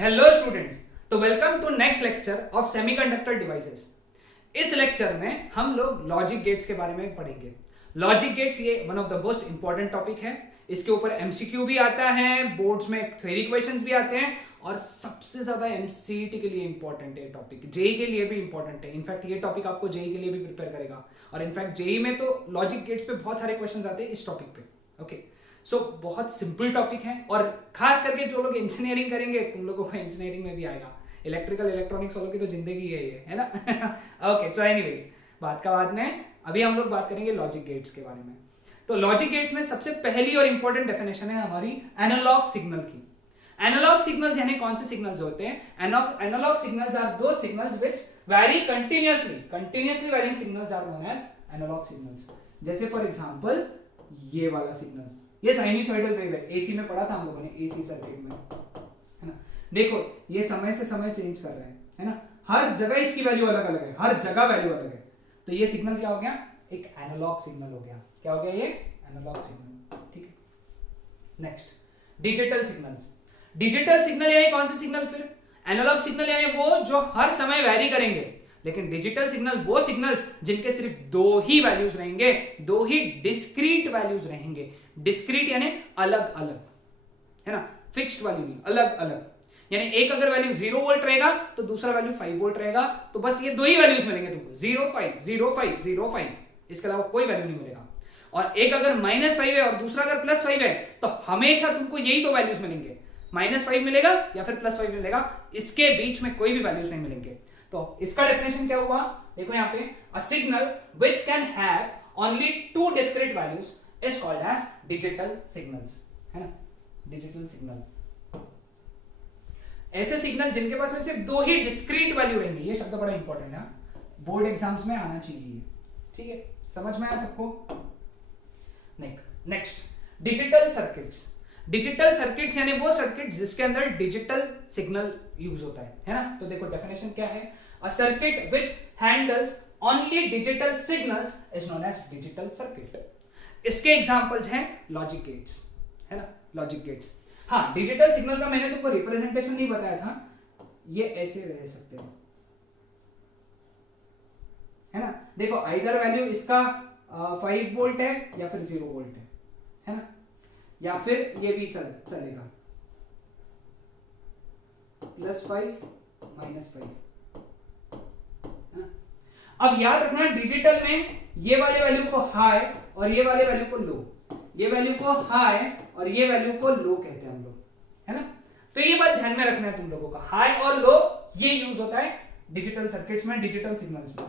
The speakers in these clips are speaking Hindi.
हेलो स्टूडेंट्स, तो welcome to next lecture of semiconductor devices. इस लेक्चर में हम लोग लॉजिक गेट्स के बारे में पढ़ेंगे। लॉजिक गेट्स ये one of the most important topic है। इसके ऊपर एमसीक्यू भी आता है, बोर्ड्स में थ्योरी क्वेश्चंस भी आते हैं और सबसे ज्यादा एमसीईटी के लिए इंपॉर्टेंट है टॉपिक, जेई के लिए भी इंपॉर्टेंट है। इनफैक्ट ये टॉपिक आपको जेई के लिए भी प्रिपेयर करेगा और इनफैक्ट जेई में तो लॉजिक गेट्स पे बहुत सारे क्वेश्चंस आते हैं इस टॉपिक पे। ओके, सो बहुत सिंपल टॉपिक है और खास करके जो लोग इंजीनियरिंग करेंगे तुम लोगों को इंजीनियरिंग में भी आएगा। इलेक्ट्रिकल इलेक्ट्रॉनिक्स वालों की तो जिंदगी है ना। ओके, सो एनीवेज बात का बाद में अभी हम लोग बात करेंगे लॉजिक गेट्स के बारे में। तो लॉजिक गेट्स में सबसे पहली और इंपॉर्टेंट डेफिनेशन है हमारी एनालॉग सिग्नल की। एनालॉग सिग्नल्स यानी कौन से सिग्नल्स होते हैं? Analog signals are those signals which very continuously varying signals are known as analog signals. जैसे फॉर एग्जांपल ये वाला सिग्नल, ये साइनसॉइडल वेव है, एसी में पढ़ा था हम लोगों ने, एसी सर्किट में, है ना। देखो ये समय से समय चेंज कर रहे हैं, है ना, हर जगह इसकी वैल्यू अलग अलग है, हर जगह वैल्यू अलग है। तो ये सिग्नल क्या हो गया? एक एनालॉग सिग्नल हो गया। क्या हो गया? ये एनालॉग सिग्नल। ठीक है। Next, digital signals. Digital signal यानी कौन से सिग्नल? फिर एनालॉग सिग्नल यानी वो जो हर समय वैरी करेंगे, लेकिन डिजिटल सिग्नल वो सिग्नल्स जिनके सिर्फ दो ही वैल्यूज रहेंगे, दो ही डिस्क्रीट वैल्यूज रहेंगे। डिस्क्रीट यानी अलग अलग, है ना, फिक्स्ड वैल्यू नहीं, अलग अलग। यानी एक अगर वैल्यू 0 वोल्ट रहेगा तो दूसरा वैल्यू 5 वोल्ट रहेगा, तो बस ये दो ही वैल्यूज मिलेंगे तुमको, 0 5 0 5 0 5, इसके अलावा कोई वैल्यू नहीं मिलेगा। और एक अगर -5 है और दूसरा अगर +5 है तो हमेशा तुमको यही दो वैल्यूज मिलेंगे, -5 मिलेगा या फिर +5 मिलेगा, इसके बीच में कोई भी वैल्यूज नहीं मिलेंगे। तो इसका डेफिनेशन क्या हुआ? देखो यहां पे, a signal which can have only two discrete values is called as digital signals, है ना, डिजिटल सिग्नल। ऐसे सिग्नल जिनके पास में सिर्फ दो ही डिस्क्रीट वैल्यू रहेंगे, ये शब्द बड़ा इंपॉर्टेंट है, बोर्ड एग्जाम्स में आना चाहिए। ठीक है, समझ में आया सबको? Next, digital circuits. Digital circuits यानी वो सर्किट्स जिसके अंदर डिजिटल सिग्नल यूज होता है ना। तो देखो डेफिनेशन क्या है? A circuit which handles only digital signals is known as digital circuit. इसके एग्जांपल्स हैं लॉजिक गेट्स, है ना, लॉजिक गेट्स। हाँ, डिजिटल सिग्नल का मैंने तुमको रिप्रेजेंटेशन नहीं बताया था, ये ऐसे रह सकते हैं, है ना। देखो आइदर वैल्यू इसका 5 वोल्ट है या फिर 0 वोल्ट है ना, या फिर ये भी चलेगा, +5 -5, है ना। अब याद रखना डिजिटल में ये वाले वैल्यू को हाई और ये वाले वैल्यू को लो, ये वैल्यू को हाई और ये वैल्यू को लो कहते हैं हम लोग, है ना। तो ये बात ध्यान में रखना है तुम लोगों का, हाई और लो ये यूज होता है डिजिटल सर्किट्स में, डिजिटल सिग्नल्स में।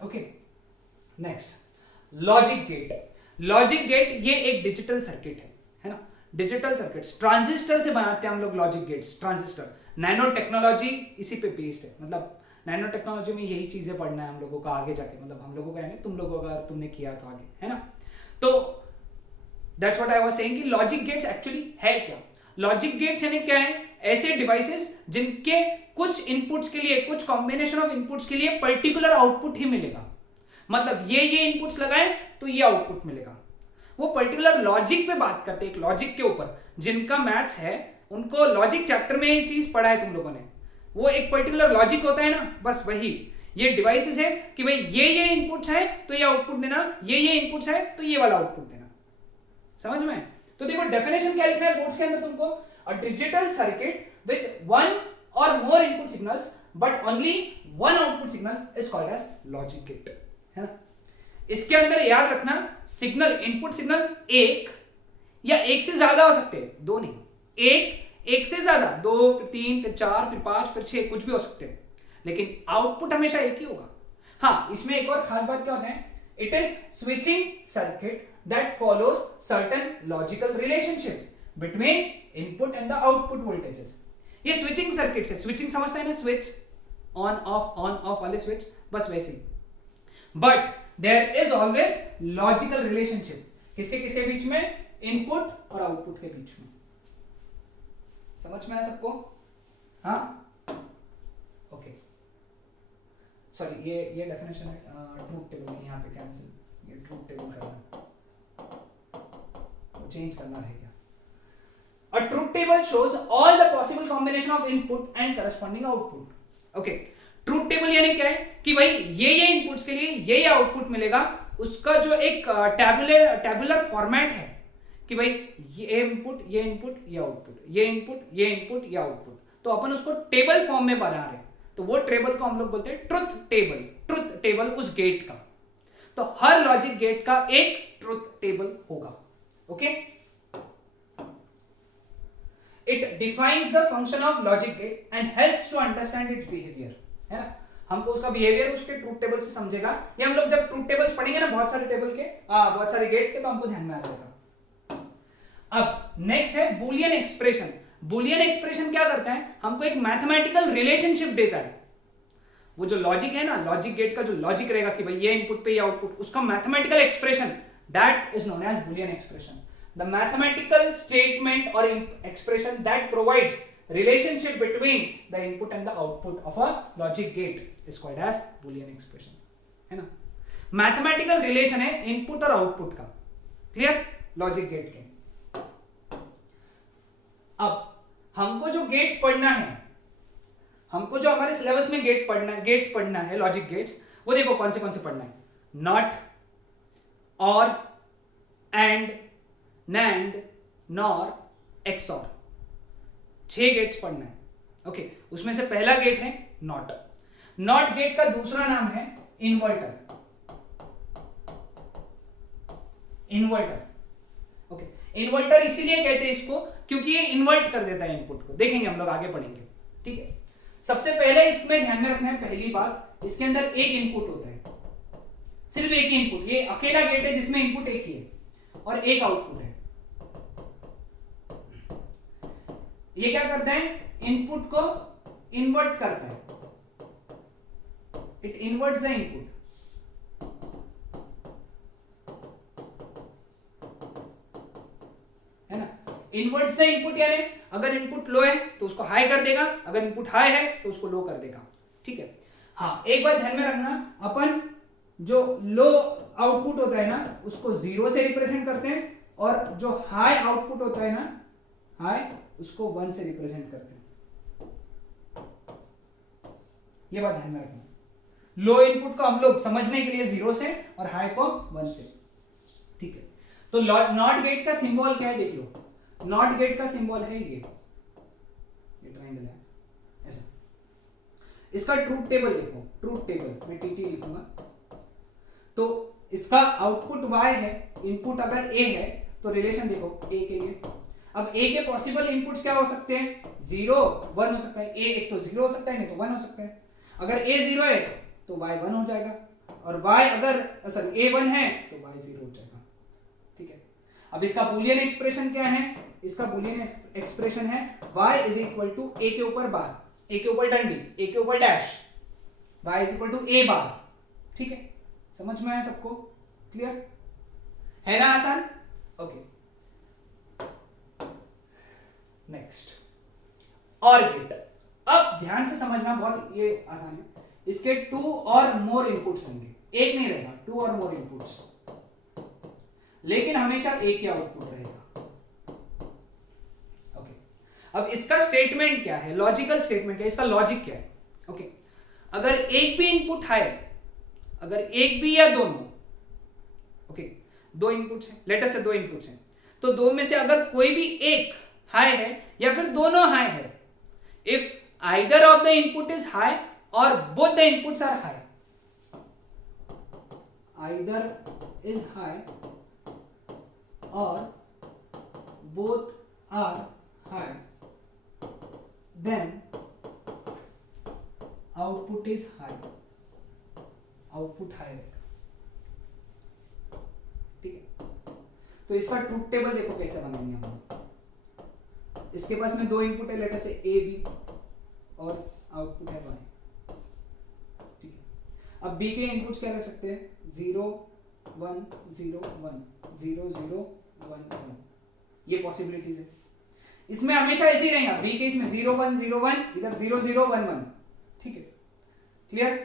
Okay, next, logic gate. Logic gate ये एक डिजिटल सर्किट है ना। डिजिटल सर्किट्स ट्रांजिस्टर से बनाते हैं हम लोग logic gets. Transistor, nano technology इसी पे बेस्ड है, मतलब नैनो टेक्नोलॉजी में यही चीजें पढ़ना है हम लोगों का आगे जाके, मतलब हम लोगों का है, तुम लोगों का तुमने किया तो आगे, है ना। तो that's what I was saying कि लॉजिक गेट्स एक्चुअली है क्या? लॉजिक गेट्स यानी क्या है? ऐसे डिवाइसेस जिनके कुछ इनपुट्स के लिए, कुछ कॉम्बिनेशन ऑफ इनपुट्स के लिए पर्टिकुलर आउटपुट ही मिलेगा। मतलब ये इनपुट्स लगाएं तो ये आउटपुट मिलेगा। वो पर्टिकुलर लॉजिक पे बात करते हैं, एक लॉजिक के ऊपर। जिनका मैथ्स है उनको लॉजिक चैप्टर में ये चीज पढ़ा है तुम लोगों ने, वो एक पर्टिकुलर लॉजिक होता है ना, बस वही। ये डिवाइसेस है कि भाई ये इनपुट्स है तो ये आउटपुट देना, ये इनपुट्स है तो ये वाला आउटपुट देना। समझ में? तो देखो डेफिनेशन क्या लिखना है बोर्ड्स के अंदर तुमको, a digital circuit with one or more input signals but only one output signal is called as logic gate, है ना। इसके अंदर याद रखना, सिग्नल, इनपुट सिग्नल एक या एक से ज्यादा हो सकते हैं, दो नहीं, एक से ज्यादा, 2 फिर 3 फिर 4 फिर 5 फिर 6, कुछ भी हो सकते हैं, लेकिन आउटपुट हमेशा एक ही होगा। हाँ, इसमें एक और खास बात क्या होता है? It is switching circuit that follows certain logical relationship between input and the output voltages. ये स्विचिंग सर्किट है। स्विचिंग समझते हैं ना, स्विच ऑन ऑफ वाले स्विच, बस वैसे ही। But there is always logical relationship, किसके किसके बीच में? इनपुट और आउटपुट के बीच में। समझ में आया सबको? हाँ, ओके, सॉरी, ये डेफिनेशन है, ट्रूथ टेबल नहीं, यहाँ पे कैंसिल, ये ट्रूथ टेबल करना, चेंज करना रहेगा। A truth table shows all the possible combination of input and corresponding output. Okay, truth table यानी क्या है कि भाई ये इनपुट्स के लिए ये आउटपुट मिलेगा, उसका जो एक टैबुलर फॉर्मेट है कि भाई ये इनपुट, ये इनपुट, ये आउटपुट, ये इनपुट, ये इनपुट, ये आउटपुट, तो अपन उसको टेबल फॉर्म में बना रहे हैं, तो वो टेबल को हम लोग बोलते हैं ट्रुथ टेबल. ट्रुथ टेबल उस गेट का, तो हर लॉजिक गेट का एक ट्रुथ टेबल होगा. Okay, it defines the function of logic gate and helps to understand its behaviour. है ना, हमको उसका बिहेवियर उसके ट्रूथ टेबल से समझेगा. ये हम लोग जब ट्रूथ टेबल्स पढ़ेंगे ना बहुत सारे टेबल के, बहुत सारे गेट्स के, तो हमको ध्यान में आ जाएगा. अब नेक्स्ट है बुलियन एक्सप्रेशन. बुलियन एक्सप्रेशन क्या करता है, हमको एक मैथमेटिकल रिलेशनशिप देता है. वो जो लॉजिक है ना, लॉजिक गेट का जो लॉजिक रहेगा कि भाई ये इनपुट पे ये आउटपुट, उसका mathematical expression, that is known as boolean expression. The mathematical statement or expression that provides relationship between the input and the output of a logic gate is called as boolean expression. है ना, मैथमेटिकल रिलेशन है इनपुट और आउटपुट का. क्लियर, लॉजिक गेट के. अब हमको जो गेट्स पढ़ना है, हमको जो हमारे सिलेबस में गेट्स पढ़ना है, लॉजिक गेट्स, वो देखो कौन से पढ़ना है. NOT, OR, AND, NAND, NOR, XOR, 6 gates पढ़ना है. ओके, उसमें से पहला गेट है नॉट. नॉट गेट का दूसरा नाम है इन्वर्टर. इन्वर्टर, ओके, इन्वर्टर इसीलिए कहते हैं इसको क्योंकि ये इन्वर्ट कर देता है इनपुट को. देखेंगे हम लोग, आगे पढ़ेंगे. ठीक है, सबसे पहले इसमें ध्यान में रखना है पहली बात, इसके अंदर एक इनपुट होता है, सिर्फ एक ही इनपुट. ये अकेला गेट है जिसमें इनपुट एक ही है और एक आउटपुट है. ये क्या करता है, इनपुट को इन्वर्ट करता है. It इन्वर्ट्स the input. है ना, इन्वर्ट्स द इनपुट यानी अगर इनपुट लो है तो उसको हाई कर देगा, अगर इनपुट हाई है तो उसको लो कर देगा. ठीक है, हाँ, एक बात ध्यान में रखना, अपन जो लो आउटपुट होता है ना उसको 0 से रिप्रेजेंट करते हैं, और जो हाई आउटपुट होता है ना, हाई, उसको 1 से रिप्रेजेंट करते हैं. ये बात ध्यान में रखना. लो इनपुट को हम लोग समझने के लिए 0 से और हाई को 1 से. ठीक है, तो नॉट गेट का सिंबल क्या है देख लो. नॉट गेट का सिंबल है ये ट्रायंगल है ऐसा. इसका ट्रूथ टेबल देखो, ट्रूथ टेबल मैं टीटी लिखूंगा. तो इसका आउटपुट y है, इनपुट अगर a है तो रिलेशन देखो a के लिए. अब a के पॉसिबल इनपुट्स क्या हो सकते हैं, 0, 1 हो सकता है. a एक तो 0 हो सकता है, नहीं तो 1 हो सकता है. अगर a 0 है तो y 1 हो जाएगा, और y अगर a 1 है तो y 0 हो जाएगा. ठीक है, अब इसका बूलियन एक्सप्रेशन क्या है, इसका बूलियन एक्सप्रेशन है y is equal to a के ऊपर बार, a के ऊपर डंडी, a के ऊपर dash, y is equal to a bar. ठीक है, समझ में आया सबको, क्लियर है ना, आसान. ओके, नेक्स्ट और गेट. अब ध्यान से समझना, बहुत ये आसान है. इसके 2 और मोर इनपुट्स होंगे, एक नहीं रहेगा, 2 और मोर इनपुट्स, लेकिन हमेशा एक ही आउटपुट रहेगा. ओके, अब इसका स्टेटमेंट क्या है, लॉजिकल स्टेटमेंट क्या है, इसका लॉजिक क्या है. ओके, अगर एक भी इनपुट है, अगर एक भी या दोनों, ओके, 2 इनपुट्स हैं, लेट अस से 2 इनपुट्स हैं, तो 2 में से अगर कोई भी एक हाई है या फिर दोनों हाई है, if either of the input is high or both the inputs are high, either is high or both are high, then output is high, output high रहेगा. ठीक है, तो इसका ट्रूथ टेबल देखो कैसे बनाएंगे हम. इसके पास में 2 इनपुट है, लेटर से a b और आउटपुट है y. ठीक है, अब b के इनपुट्स क्या रख सकते हैं, 0 1 0 1 0 0 1 1. ये पॉसिबिलिटीज है. इसमें हमेशा ऐसे ही रहेगा, b के इसमें 0 1 0 1, इधर 0 0 1 1. ठीक है, क्लियर.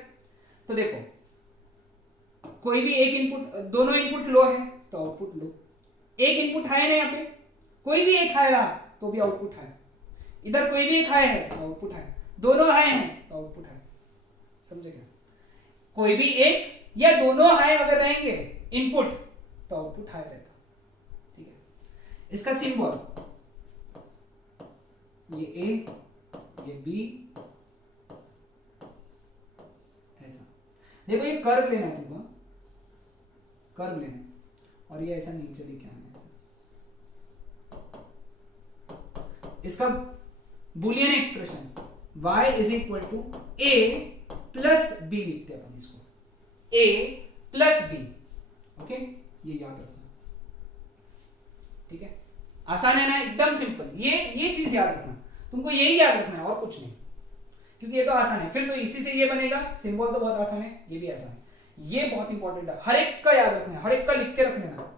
तो देखो कोई भी एक इनपुट, दोनों इनपुट लो है तो आउटपुट लो, एक इनपुट हाई है ना, यहाँ पे कोई भी एक हाई रहा तो भी आउटपुट हाई, इधर कोई भी एक हाई है तो आउटपुट हाई, दोनों हाई हैं तो आउटपुट हाई। समझे क्या? कोई भी एक या दोनों हाई अगर रहेंगे इनपुट तो आउटपुट हाई रहेगा। ठीक है, इसका सिंबल ये ए, ये बी, ऐसा। देखो ये कर्व लेना है तुमको, कर्व लेना है और ये ऐसा नीचे लेके आना है ऐसा। इसका Boolean expression y is equal to a plus B लिखते हैं अपन इसको, a प्लस बी। ओके, ये याद रखना। ठीक है, आसान है ना, एकदम सिंपल। ये चीज याद रखना, तुमको यही याद रखना है और कुछ नहीं, क्योंकि ये तो आसान है। फिर तो इसी से ये बनेगा, सिंबल तो बहुत आसान है, ये भी आसान है। ये बहुत इंपॉर्टेंट है, हर एक का याद रखना है, हर एक का लिख के रख लेना।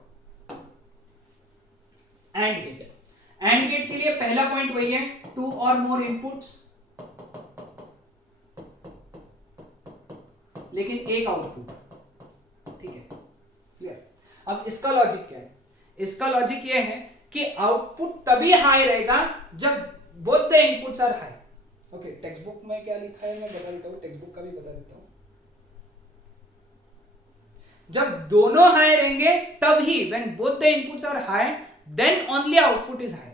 एंड गेट, एंड गेट के लिए पहला पॉइंट वही है, 2 और मोर इनपुट्स लेकिन एक आउटपुट। ठीक है, क्लियर? अब इसका लॉजिक क्या है? इसका लॉजिक ये है कि आउटपुट तभी हाई रहेगा जब both the inputs are high. Okay, textbook में क्या लिखा है मैं बता देता हूं, टेक्स्ट बुक का भी बता देता हूं। जब दोनों हाई रहेंगे तभी, when both the inputs are high then only output is high.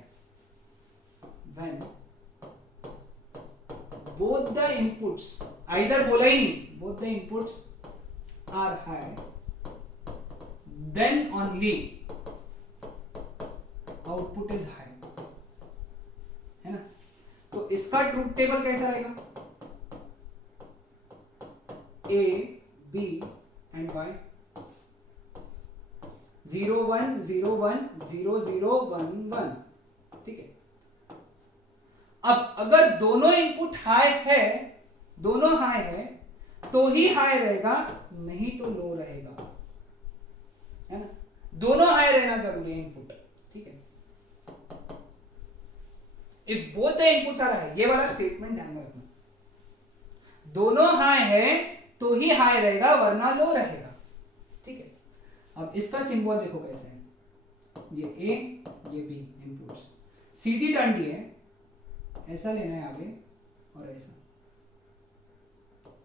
When both the inputs, either बोला ही नहीं, both the inputs are high then only output is high, है ना? तो इसका ट्रूथ टेबल कैसा रहेगा? A, B and Y 0 1 0 1 0 0 1 1। ठीक है, अब अगर दोनों इनपुट हाई है, दोनों हाई है तो ही हाई रहेगा, नहीं तो लो रहेगा, है ना? दोनों हाई रहना जरूरी है इनपुट। ठीक है, if both the inputs are high, ये वाला स्टेटमेंट ध्यान में रखना, दोनों हाई है तो ही हाई रहेगा वरना लो रहेगा। ठीक है, अब इसका सिंबल देखो कैसे है, ये ए ये बी इनपुट्स, सीधी डंडी है, ऐसा लेना है आगे और ऐसा,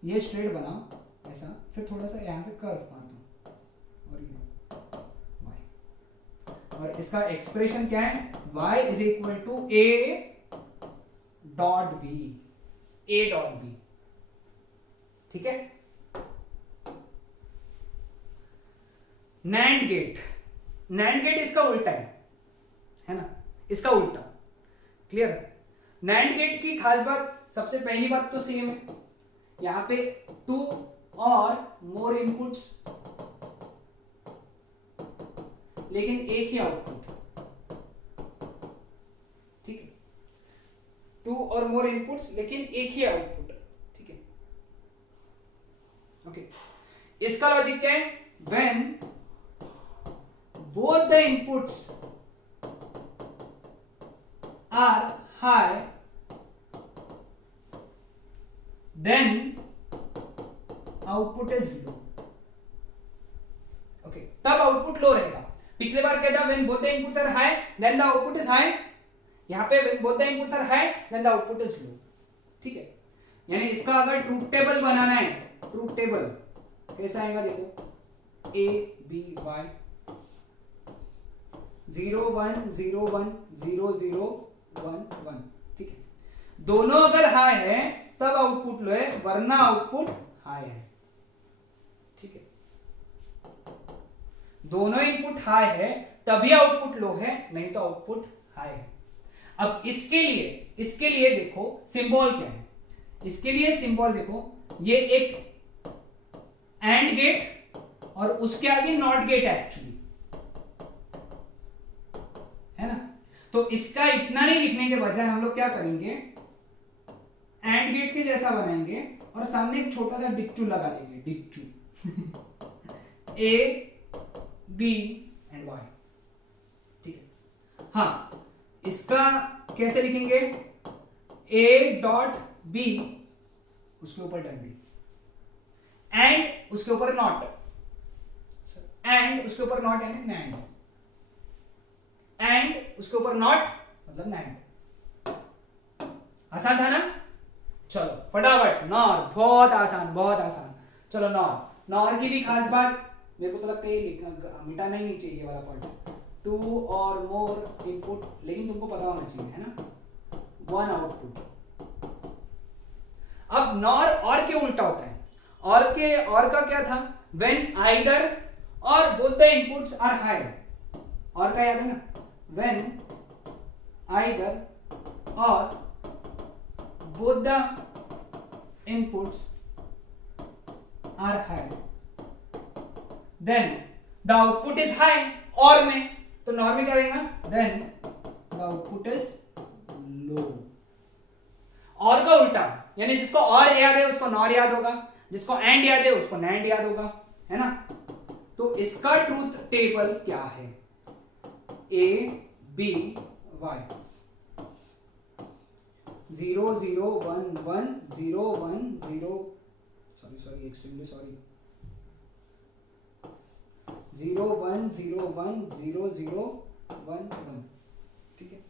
ये स्ट्रेट बनाओ ऐसा, फिर थोड़ा सा यहां से कर्व मार दो और ये y, और इसका एक्सप्रेशन क्या है? y is equal to a dot B, a dot B. ठीक है, नैंड गेट, नैंड गेट इसका उल्टा है ना, इसका उल्टा। क्लियर? नैंड गेट की खास बात, सबसे पहली बात तो सेम है, यहां पे 2 और मोर इनपुट्स लेकिन एक ही आउटपुट। ठीक है, 2 और मोर इनपुट्स लेकिन एक ही आउटपुट। ठीक है, ओके, इसका लॉजिक क्या है? When both the inputs are high then output is low। okay, तब आउटपुट लो रहेगा। पिछले बार क्या था? when both the inputs are high then the output is high, यहां पे when both the inputs are high then the output is low। ठीक है, यानी इसका अगर ट्रूथ टेबल बनाना है, ट्रूथ टेबल कैसा आएगा देखो, a b y 0 1 0 1 0 0 1 1। ठीक है, दोनों अगर हाई है तब आउटपुट लो है वरना आउटपुट हाई है। ठीक है, दोनों इनपुट हाई है तभी आउटपुट लो है, नहीं तो आउटपुट हाई है। अब इसके लिए देखो सिंबल क्या है, इसके लिए सिंबल देखो, ये एक एंड गेट और उसके आगे नॉट गेट एक्चुअली, है ना? तो इसका इतना नहीं लिखने के बजाय हम लोग क्या करेंगे, एंड गेट के जैसा बनाएंगे और सामने एक छोटा सा डिक्चू लगा देंगे, डिक्चू ए बी एंड वाई। ठीक है, हाँ, इसका कैसे लिखेंगे? ए डॉट बी, उसके ऊपर डंडी, एंड उसके ऊपर नॉट, एंड उसके ऊपर नॉट यानी नैंड, एंड उसके ऊपर नॉट मतलब NAND। आसान था ना? चलो फटाफट नॉर, बहुत आसान बहुत आसान। चलो नॉर, नॉर की भी खास बात मेरे को तो लगता है मिटाना ही नहीं चाहिए ये वाला पॉइंट, 2 और मोर इनपुट, लेकिन तुमको पता होना चाहिए है ना, 1 आउटपुट। अब नॉर और के उल्टा होता है, और का क्या था, when either or both the inputs are higher, OR का याद है ना, when either or both the inputs are high, then the output is high। और में तो नॉर में क्या रहेगा, then the output is low। और का उल्टा, यानी जिसको और याद है उसको नॉर याद होगा, जिसको एंड याद है उसको नैंड याद होगा, है ना। तो इसका ट्रूथ टेबल क्या है, A B Y 0 0 1 1 0 1 0, sorry extremely sorry, 0 1 0 1 0 0 1 1, ठीक है।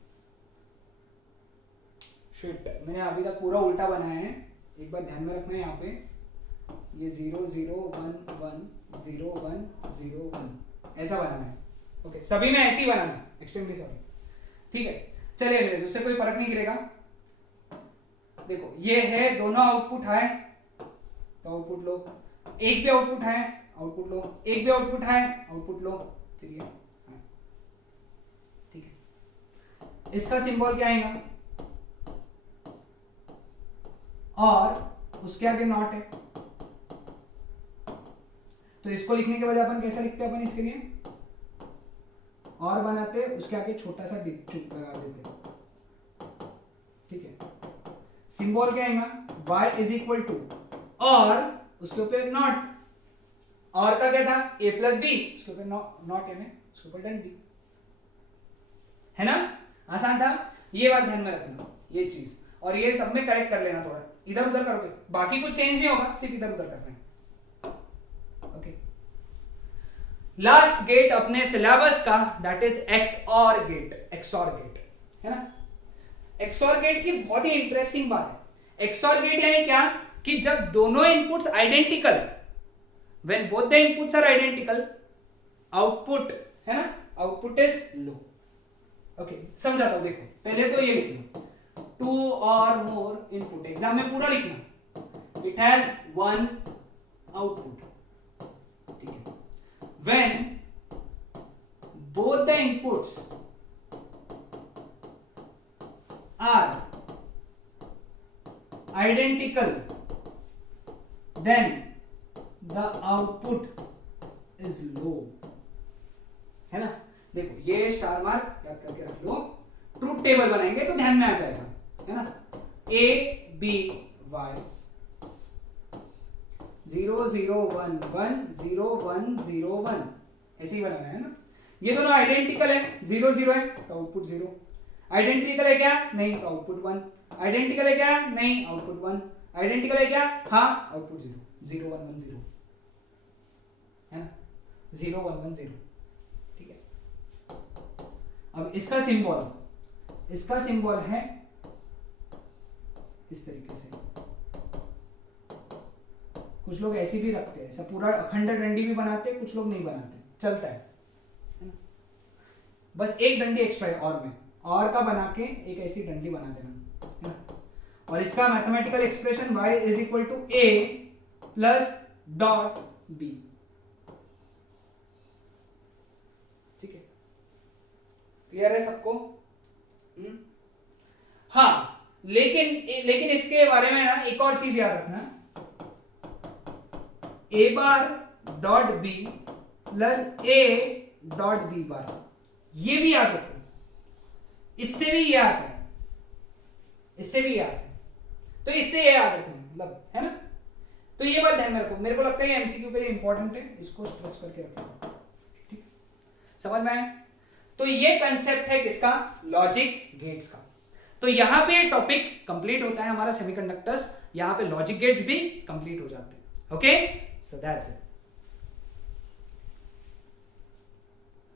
शिट, मैंने अभी तक पूरा उल्टा बनाया है, एक बार ध्यान में रखना है यहाँ पे, ये 0 0 1 1 0 1 0 1 ऐसा बनाना है, ओके। सभी में ऐसे ही बनाना है, एक्सट्रीमली सॉरी, ठीक है। चलिए उससे कोई फर्क नहीं गिरेगा। देखो ये है दोनों आउटपुट है तो आउटपुट लो, एक भी आउटपुट है आउटपुट लो, एक भी आउटपुट है आउटपुट लो, फिर ये, ठीक है। इसका सिंबल क्या आएगा, और उसके आगे नॉट है, तो इसको लिखने के बजाय अपन कैसा लिखते हैं, अपन इसके लिए और बनाते, उसके आगे छोटा सा चुप लगा देते, ठीक है। सिंबल क्या आएगा, y इज इक्वल टू और उसके ऊपर नॉट, और का क्या था a प्लस बी, उसके ऊपर नॉट है, उसके ऊपर डन बी, है ना। आसान था, ये बात ध्यान में रखना ये चीज, और ये सब में करेक्ट कर लेना, थोड़ा इधर उधर करोगे, बाकी कुछ चेंज नहीं होगा, सिर्फ इधर उधर करना है, ओके। लास्ट गेट अपने सिलेबस का, that is XOR gate, XOR gate, है ना। XOR गेट की बहुत ही इंटरेस्टिंग बात है, XOR गेट यानी क्या, कि जब दोनों inputs identical, when both the inputs are identical, output, है ना, आउटपुट इज लो, ओके। समझाता हूं, देखो पहले तो ये लिख लो, 2 और मोर इनपुट, एग्जाम में पूरा लिखना, इट हैज 1 आउटपुट, ठीक है। When both the inputs are identical, then the output is low, है ना। देखो ये स्टार मार्क याद करके रख लो, ट्रूथ टेबल बनाएंगे तो ध्यान में आ जाएगा, है ना। A B Y 0 0 1 1 0 1 0 1 ऐसे ही बनाना है ना। ये दोनों आइडेंटिकल है, 0 0 है तो आउटपुट 0, आइडेंटिकल है क्या, नहीं तो आउटपुट 1, आइडेंटिकल है क्या, नहीं आउटपुट 1, आइडेंटिकल है क्या, हाँ आउटपुट 0 0 1 1 0, है ना, 0 1 1 0, ठीक है। अब इसका सिंबल है इस तरीके से, कुछ लोग ऐसी भी रखते हैं, ऐसा पूरा अखंड डंडी भी बनाते हैं, कुछ लोग नहीं बनाते, चलता है ना। बस एक डंडी एक्स्ट्रा है और में, और का बना के एक ऐसी डंडी बना देना, है ना। और इसका mathematical expression y is equal to a plus dot b, ठीक है। क्लियर है सबको? हाँ, लेकिन इसके बारे में ना एक और चीज याद रखना, a bar dot b plus a dot b बार, ये भी याद रखो, इससे भी याद है, इससे भी याद है, तो इससे ये याद रखना, मतलब, है ना। तो ये बात ध्यान में रखो, मेरे को लगता है ये एमसीक्यू के लिए इंपॉर्टेंट है, इसको स्ट्रेस करके रखो, ठीक, समझ में आया। तो ये कंसेप्ट है किसका, लॉजिक गेट्स का। तो यहां पे टॉपिक कंप्लीट होता है हमारा सेमीकंडक्टर्स, यहां पे लॉजिक गेट्स भी कंप्लीट हो जाते हैं, ओके। So that's it.